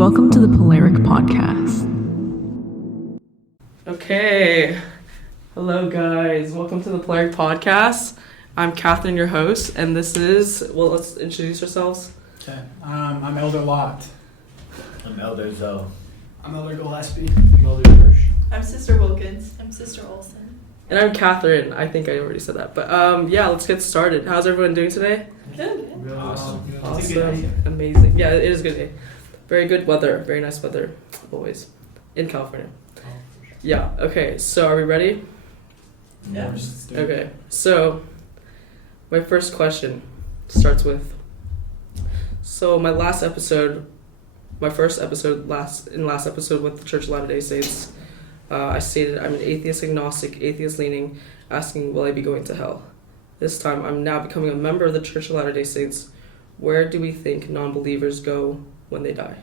Welcome to the Polœuric podcast. Okay. Hello, guys. Welcome to the Polœuric podcast. I'm Katherine, your host, and this is, well, let's introduce ourselves. Okay. I'm Elder Lot. I'm Elder Zoe. I'm Elder Gillespie. I'm Elder Hirsch. I'm Sister Wilkins. I'm Sister Olson. And I'm Katherine. I think I already said that. But yeah, let's get started. How's everyone doing today? Good. Really awesome. Awesome. Amazing. Yeah, it is a good day. Very good weather. Very nice weather. Always. In California. Oh, for sure. Yeah. Okay. So are we ready? Yeah. Okay. So my first question starts with, so my first episode with the Church of Latter-day Saints, I stated I'm an atheist agnostic, atheist leaning, asking will I be going to hell? This time I'm now becoming a member of the Church of Latter-day Saints. Where do we think non-believers go when they die?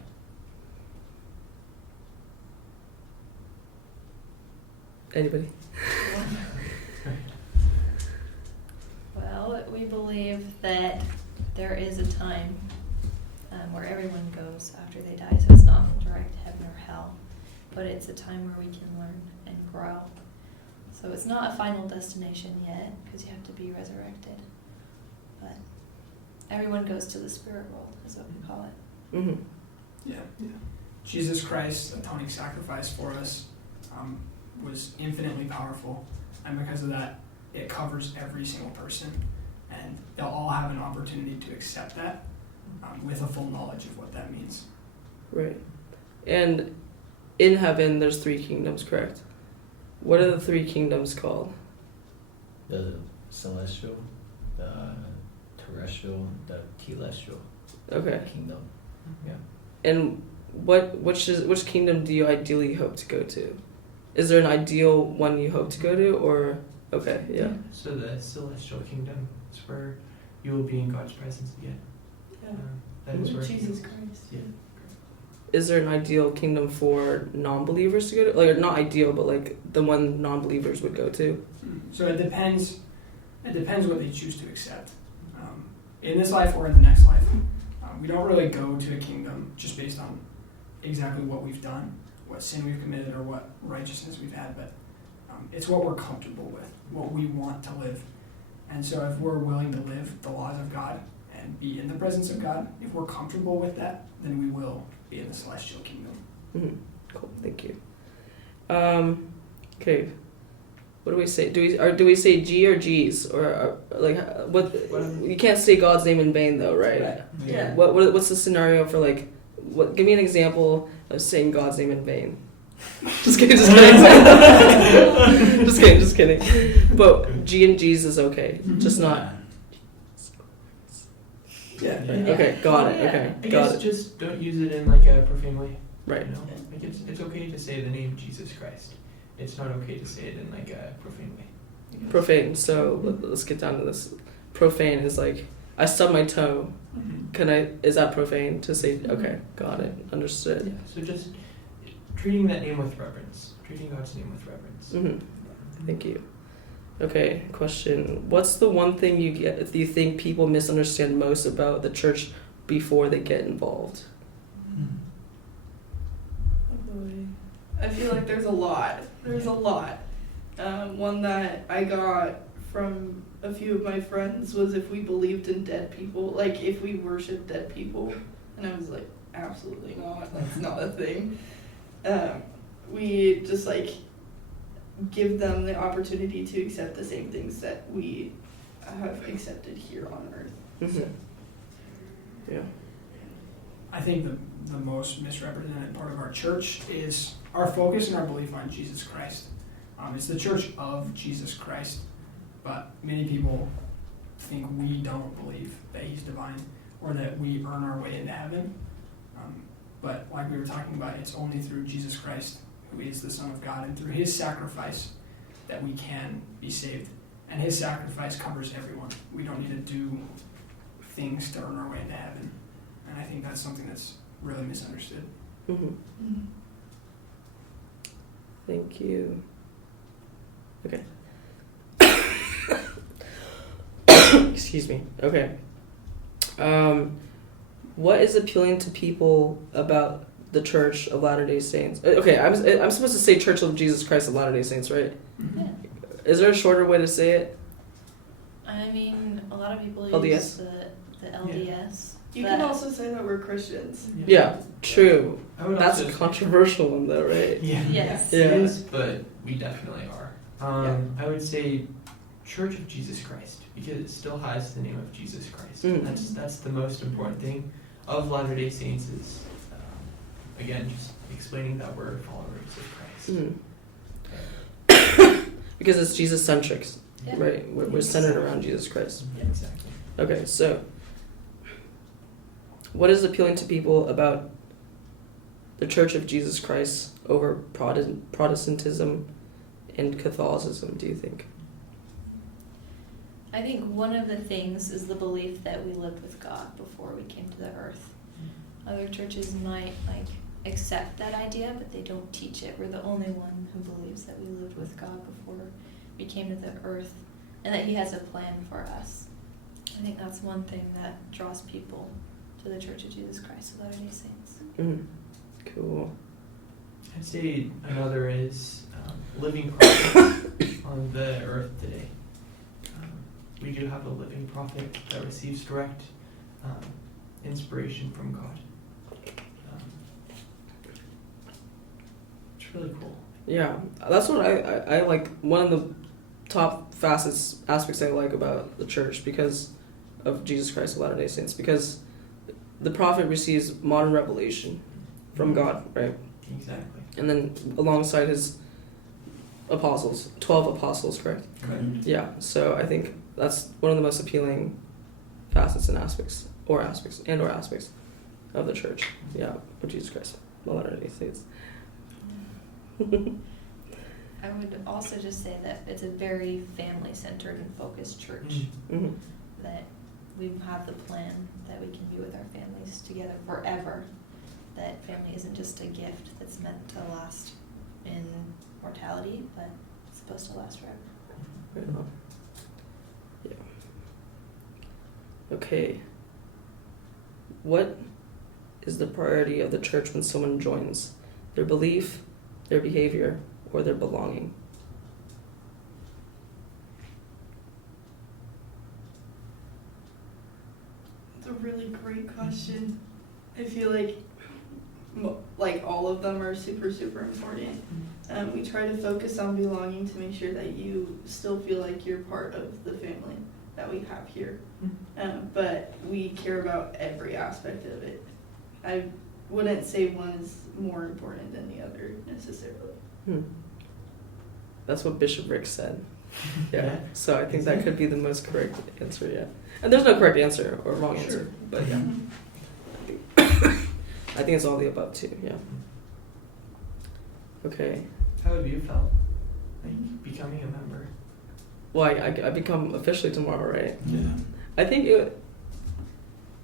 Anybody? Well, we believe that there is a time where everyone goes after they die, so it's not direct heaven or hell, but it's a time where we can learn and grow. So it's not a final destination yet, because you have to be resurrected, but everyone goes to the spirit world, is what we call it. Mm-hmm. Yeah. Jesus Christ's atoning sacrifice for us was infinitely powerful, and because of that, it covers every single person, and they'll all have an opportunity to accept that with a full knowledge of what that means. Right. And in heaven, there's 3 kingdoms, correct? What are the 3 kingdoms called? The celestial, the terrestrial, the telestial Okay. kingdom. Yeah. And which kingdom do you ideally hope to go to? Is there an ideal one you hope to go to, or okay, yeah. So the celestial kingdom is where you will be in God's presence again. That is where Jesus Christ. Yeah. Is there an ideal kingdom for non-believers to go to? Like, not ideal, but like the one non-believers would go to? So it depends what they choose to accept. In this life or in the next life. We don't really go to a kingdom just based on exactly what we've done, what sin we've committed, or what righteousness we've had, but it's what we're comfortable with, what we want to live. And so if we're willing to live the laws of God and be in the presence of God, if we're comfortable with that, then we will be in the celestial kingdom. Mm-hmm. Cool, thank you. Okay. What do we say? Do we say G or G's, or like what? You can't say God's name in vain, though, right? Yeah. What's the scenario for like? What? Give me an example of saying God's name in vain. Just kidding. Just kidding. But G and G's is okay, just not. Yeah. Okay, got it. Yeah. Okay, I got guess it. just don't use it in like a profane way. Right. You know? Like it's okay to say the name Jesus Christ. It's not okay to say it in like a profane way. Profane. So let's get down to this. Profane is like I stubbed my toe. Is that profane to say? Okay, got it. Understood. Yeah. So just treating that name with reverence. Treating God's name with reverence. Mm-hmm. Thank you. Okay, question. What's the one thing you think people misunderstand most about the church before they get involved? I feel like there's a lot. One that I got from a few of my friends was if we believed in dead people, like if we worshiped dead people. And I was like, absolutely not. That's not a thing. We just like give them the opportunity to accept the same things that we have accepted here on earth. Mm-hmm. Yeah. I think the most misrepresented part of our church is our focus and our belief on Jesus Christ. It's the church of Jesus Christ, but many people think we don't believe that he's divine or that we earn our way into heaven. But like we were talking about, it's only through Jesus Christ, who is the Son of God, and through his sacrifice that we can be saved. And his sacrifice covers everyone. We don't need to do things to earn our way into heaven. And I think that's something that's really misunderstood. Mm-hmm. Thank you. Okay. Excuse me. Okay. What is appealing to people about the Church of Latter-day Saints. Okay, I'm supposed to say Church of Jesus Christ of Latter-day Saints, right? Yeah. Is there a shorter way to say it? I mean, a lot of people LDS? use the LDS. You but can also say that we're Christians. Yeah, true. I would That's also a say- controversial one though, right? Yeah. Yes. Yeah. It is, but we definitely are. I would say Church of Jesus Christ because it still has the name of Jesus Christ. Mm. That's the most important thing of Latter-day Saints is again just explaining that we're followers of Christ. Because it's Jesus centric, Yeah. right? We're centered around Jesus Christ. Yeah, exactly. Okay, so what is appealing to people about the Church of Jesus Christ over Protestantism and Catholicism, do you think? I think one of the things is the belief that we lived with God before we came to the earth. Other churches might accept that idea, but they don't teach it. We're the only one who believes that we lived with God before we came to the earth and that He has a plan for us. I think that's one thing that draws people to the Church of Jesus Christ of Latter-day Saints. Cool. I'd say another is living prophets on the earth today. We do have a living prophet that receives direct inspiration from God. It's really cool. Yeah, that's what I like. One of the top aspects I like about the church because of Jesus Christ of Latter-day Saints, because the prophet receives modern revelation from God, right? Exactly. And then alongside his apostles, 12 apostles, correct? Correct. Yeah, so I think that's one of the most appealing facets and aspects of the church, yeah, of Jesus Christ of Latter-day Saints. I would also just say that it's a very family-centered and focused church. Mm-hmm. That we have the plan that we can be with our families together forever. That family isn't just a gift that's meant to last in mortality, but it's supposed to last forever. Right on. Yeah. Okay. What is the priority of the church when someone joins? Their belief, their behavior, or their belonging? It's a really great question. I feel like all of them are super, super important. We try to focus on belonging to make sure that you still feel like you're part of the family that we have here. But we care about every aspect of it. I wouldn't say one is more important than the other necessarily. That's what Bishop Rick said. Yeah. So I think that could be the most correct answer, yeah. And there's no correct answer or wrong answer, but yeah. I think it's all the above too, yeah. Okay. How have you felt becoming a member? Well, I become officially tomorrow, right? Yeah. I think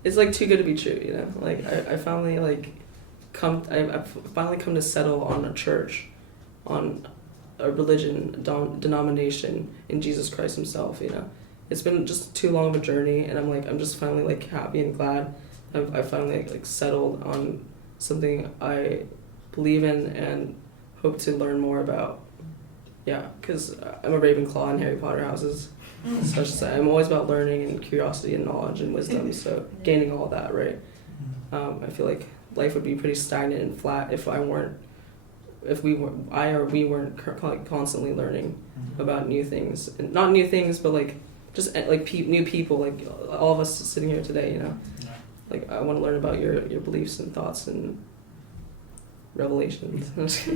it's like too good to be true, you know? Like I finally I've finally come to settle on a church, on a religion, denomination in Jesus Christ himself, you know? It's been just too long of a journey, and I'm just finally happy and glad I finally settled on something I believe in and hope to learn more about. Yeah, because I'm a Ravenclaw in Harry Potter houses. So I should say I'm always about learning and curiosity and knowledge and wisdom. So gaining all that, right? I feel like life would be pretty stagnant and flat if we weren't constantly learning about new things, and not new things, but new people, all of us sitting here today, you know. I want to learn about your beliefs and thoughts and revelations.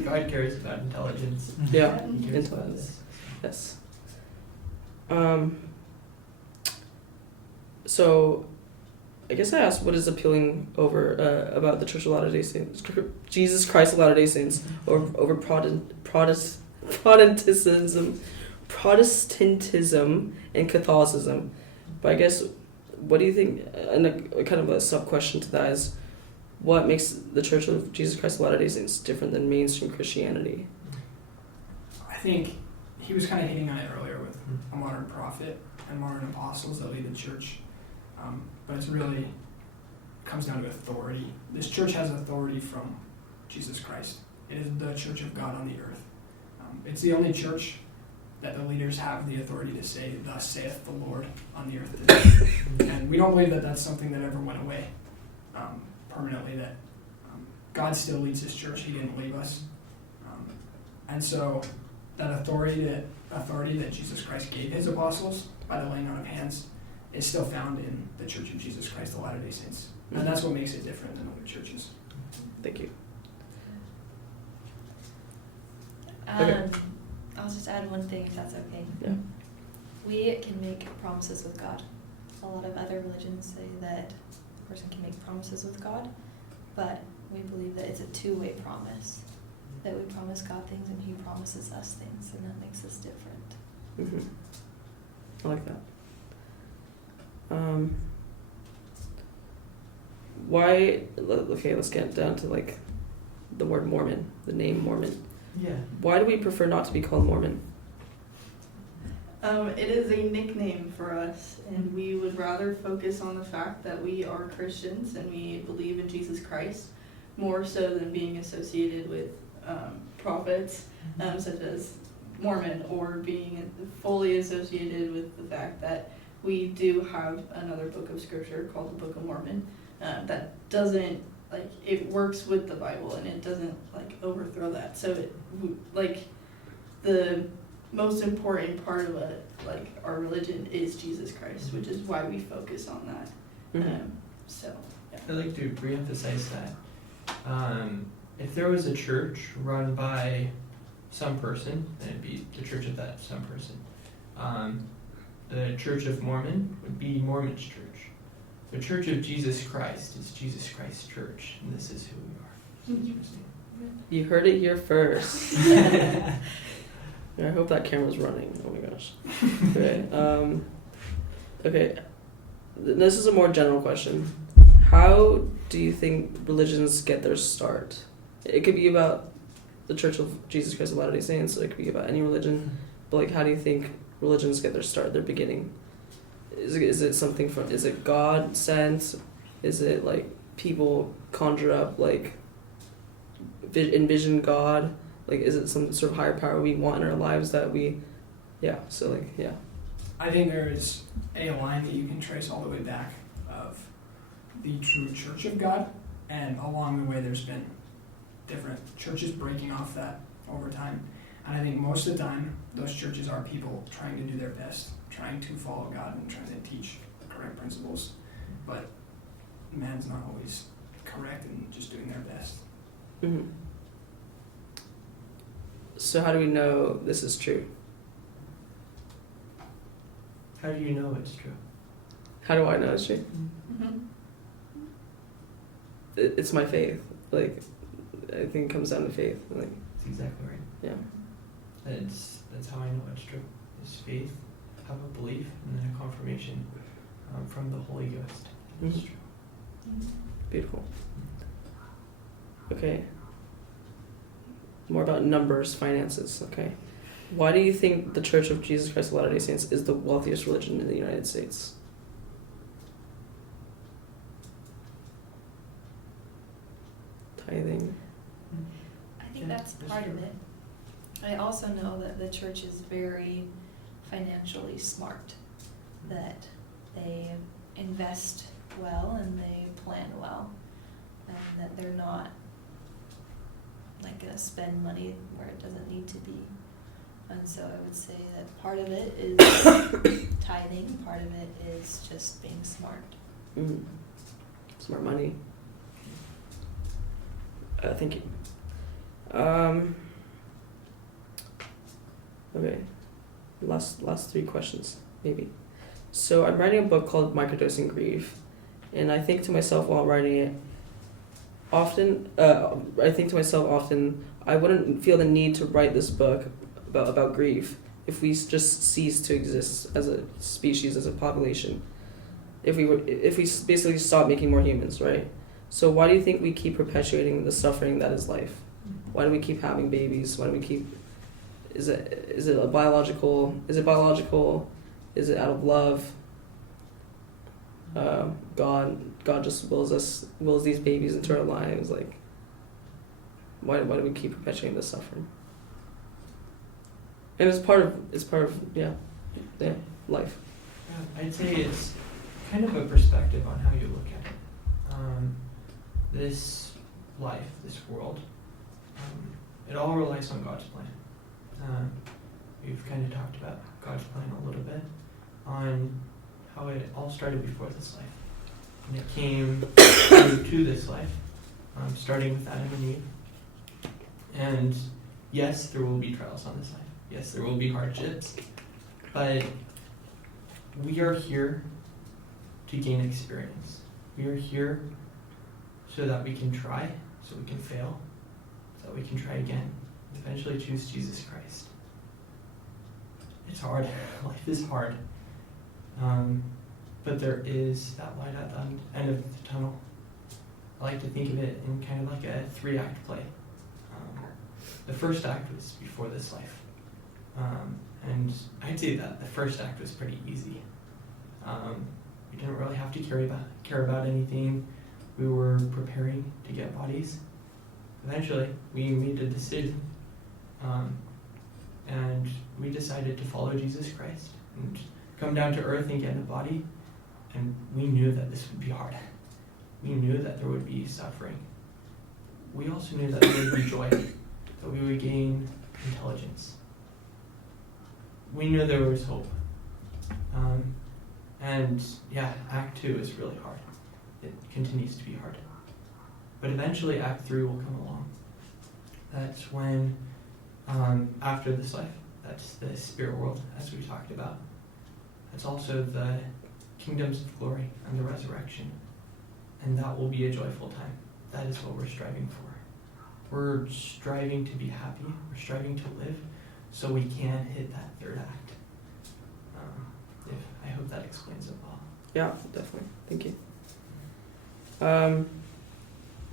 God cares about intelligence. Yeah, He cares about intelligence. this. Yes. So, I guess I asked what is appealing about the Church of Latter-day Saints, Jesus Christ of Latter-day Saints, over Protestantism and Catholicism. But I guess, what do you think? And a kind of a sub question to that is, what makes the Church of Jesus Christ of Latter-day Saints different than mainstream Christianity? I think he was kind of hitting on it earlier with a modern prophet and modern apostles that lead the church. But it's really comes down to authority. This church has authority from Jesus Christ. It is the church of God on the earth. It's the only church that the leaders have the authority to say, "Thus saith the Lord" on the earth today. And we don't believe that that's something that ever went away permanently, that God still leads his church. He didn't leave us. And so that authority that Jesus Christ gave his apostles by the laying on of hands is still found in the Church of Jesus Christ, the Latter-day Saints. And that's what makes it different than other churches. Thank you. I'll just add one thing, if that's okay. Yeah. We can make promises with God. A lot of other religions say that a person can make promises with God, but we believe that it's a two-way promise. That we promise God things and he promises us things, and that makes us different. Mm-hmm. I like that. Why? Okay, let's get down to like the word Mormon, the name Mormon. Yeah. Why do we prefer not to be called Mormon? It is a nickname for us, and we would rather focus on the fact that we are Christians and we believe in Jesus Christ more so than being associated with prophets such as Mormon, or being fully associated with the fact that we do have another book of scripture called the Book of Mormon that doesn't, like, it works with the Bible and it doesn't like overthrow that. So it, like, the most important part of it, like our religion, is Jesus Christ, which is why we focus on that. Mm-hmm. So yeah. I'd like to reemphasize that. If there was a church run by some person, then it'd be the church of that some person. The Church of Mormon would be Mormon's church. The Church of Jesus Christ is Jesus Christ's church, and this is who we are. So that's what You heard it here first. I hope that camera's running. Oh my gosh. Okay. Okay. This is a more general question. How do you think religions get their start? It could be about the Church of Jesus Christ of Latter-day Saints. It could be about any religion. But like, how do you think religions get their start, their beginning? Is it something from? Is it God sent? Is it like people conjure up, like envision God? Like, is it some sort of higher power we want in our lives that we? Yeah. So like, yeah. I think there is a line that you can trace all the way back of the true Church of God, and along the way there's been different churches breaking off that over time. And I think most of the time those churches are people trying to do their best, trying to follow God and trying to teach the correct principles. But man's not always correct and just doing their best. Mm-hmm. So how do we know this is true? How do you know it's true? How do I know it's true? Mm-hmm. It's my faith. Like, I think it comes down to faith. Like, That's exactly right. yeah. That's how I know it's true. Is faith, have a belief, and then a confirmation from the Holy Ghost. It's true. Beautiful. Okay. More about numbers, finances. Okay. Why do you think the Church of Jesus Christ of Latter-day Saints is the wealthiest religion in the United States? Tithing. I think that's part of it. I also know that the church is very financially smart, that they invest well and they plan well, and that they're not like going to spend money where it doesn't need to be. And so I would say that part of it is tithing, part of it is just being smart. Mm. Smart money. Thank you. Okay. Last three questions, maybe. So I'm writing a book called Microdosing Grief, and I think to myself while writing it, often, I wouldn't feel the need to write this book about grief if we just cease to exist as a species, as a population. If we basically stop making more humans, right? So why do you think we keep perpetuating the suffering that is life? Why do we keep having babies? Why do we keep? Is it biological? Is it out of love? God just wills these babies into our lives. Like, Why do we keep perpetuating this suffering? And it's part of life. Yeah, I'd say it's kind of a perspective on how you look at it. This life, this world, it all relies on God's plan. We've kind of talked about God's plan a little bit, on how it all started before this life. And it came to this life, starting with Adam and Eve. And yes, there will be trials on this life. Yes, there will be hardships. But we are here to gain experience. We are here so that we can try, so we can fail, so that we can try again, and eventually choose Jesus Christ. It's hard. Life is hard. But there is that light at the end of the tunnel. I like to think of it in kind of like a 3-act play. The first act was before this life. And I'd say that the first act was pretty easy. We didn't really have to care about anything. We were preparing to get bodies. Eventually, we made a decision. And we decided to follow Jesus Christ and come down to earth and get a body. And we knew that this would be hard. We knew that there would be suffering. We also knew that there would be joy, that we would gain intelligence. We knew there was hope. And yeah, Act 2 is really hard. It continues to be hard. But eventually Act 3 will come along. That's when, after this life, that's the spirit world, as we talked about. That's also the kingdoms of glory and the resurrection. And that will be a joyful time. That is what we're striving for. We're striving to be happy. We're striving to live so we can hit that third act. I hope that explains it well. Yeah, definitely. Thank you.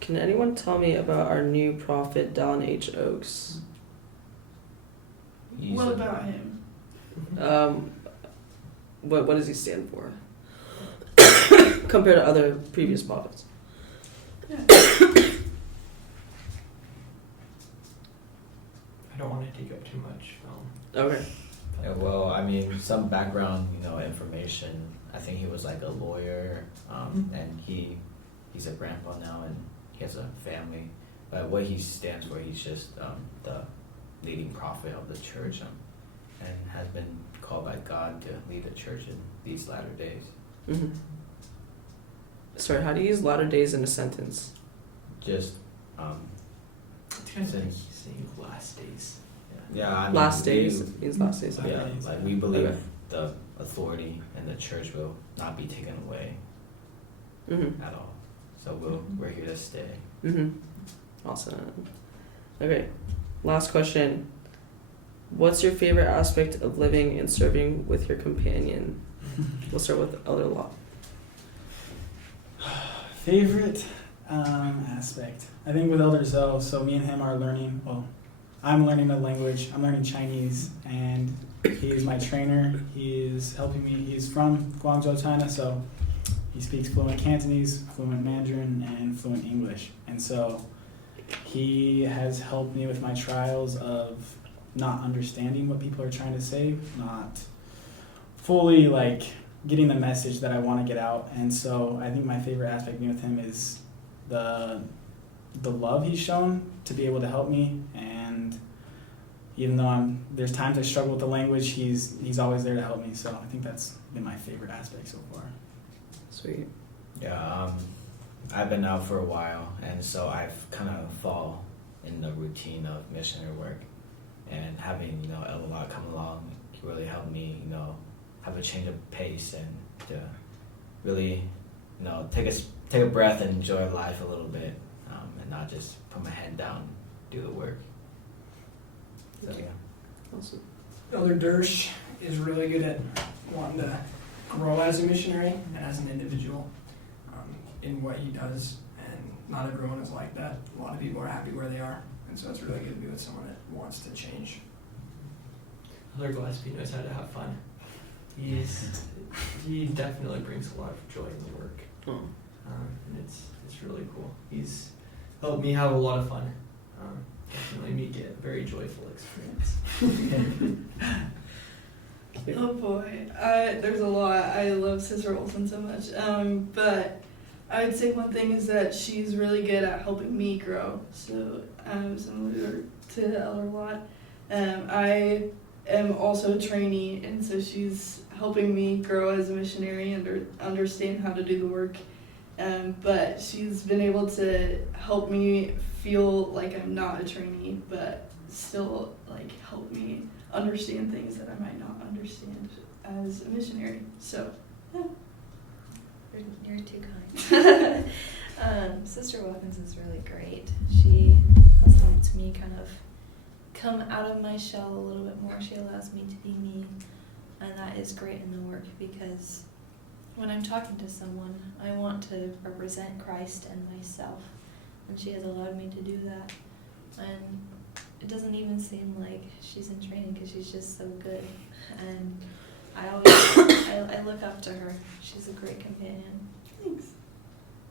Can anyone tell me about our new prophet, Dallin H. Oakes? What about him? What does he stand for compared to other previous prophets? Yeah. I don't want to take up too much. Okay. Yeah, well, I mean, some background, information. I think he was like a lawyer, and he's a grandpa now, and he has a family. But what he stands for, he's just the leading prophet of the church, and has been called by God to lead the church in these latter days. Mm-hmm. Sorry, how do you use latter days in a sentence? Just It's kind of like saying last days. yeah, I mean, Last days? It means last days. Okay. Yeah, like we believe Okay. the authority in the church will not be taken away Mm-hmm. at all. So we're here to stay. Mm-hmm. Awesome. Okay. Last question. What's your favorite aspect of living and serving with your companion? We'll start with Elder Law. Favorite aspect. I think with Elder Zoe, so me and him are learning, I'm learning a language. I'm learning Chinese, and he's my trainer. He is helping me. He's from Guangzhou, China, so he speaks fluent Cantonese, fluent Mandarin, and fluent English. And so he has helped me with my trials of not understanding what people are trying to say, not fully getting the message that I want to get out. And so I think my favorite aspect of being with him is the love he's shown to be able to help me. And even though there's times I struggle with the language, he's always there to help me. So I think that's been my favorite aspect so far. Sweet. Yeah, I've been out for a while, and so I've kind of fall in the routine of missionary work, and having Elder Law come along really helped me have a change of pace and to really take a breath and enjoy life a little bit, and not just put my head down, do the work. So yeah. Awesome. Elder Dersh is really good at wanting to grow as a missionary and as an individual in what he does, and not everyone is like that. A lot of people are happy where they are, and so it's really good to be with someone that wants to change. Elder Gillespie knows how to have fun. He definitely brings a lot of joy in the work, Oh. and it's really cool. He's helped me have a lot of fun, definitely make it a very joyful experience. Oh boy, there's a lot. I love Sister Olsen so much. But I would say one thing is that she's really good at helping me grow. So similar to Elder Lot, I am also a trainee, and so she's helping me grow as a missionary and understand how to do the work. But she's been able to help me feel like I'm not a trainee, but still like help me understand things that I might not understand as a missionary. So, yeah. You're too kind. Sister Wilkins is really great. She has helped me kind of come out of my shell a little bit more. She allows me to be me, and that is great in the work because when I'm talking to someone, I want to represent Christ and myself, and she has allowed me to do that. And it doesn't even seem like she's in training because she's just so good, and I look up to her. She's a great companion. Thanks.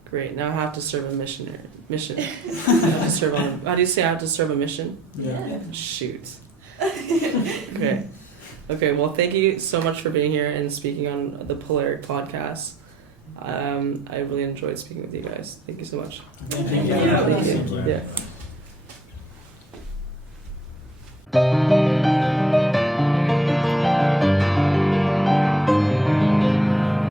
Great. Now I have to serve a mission. I have to serve on. How do you say I have to serve a mission? Yeah. Shoot. Okay. Okay. Well, thank you so much for being here and speaking on the Polœuric podcast. I really enjoyed speaking with you guys. Thank you so much. Thank you. Thank you. Yeah.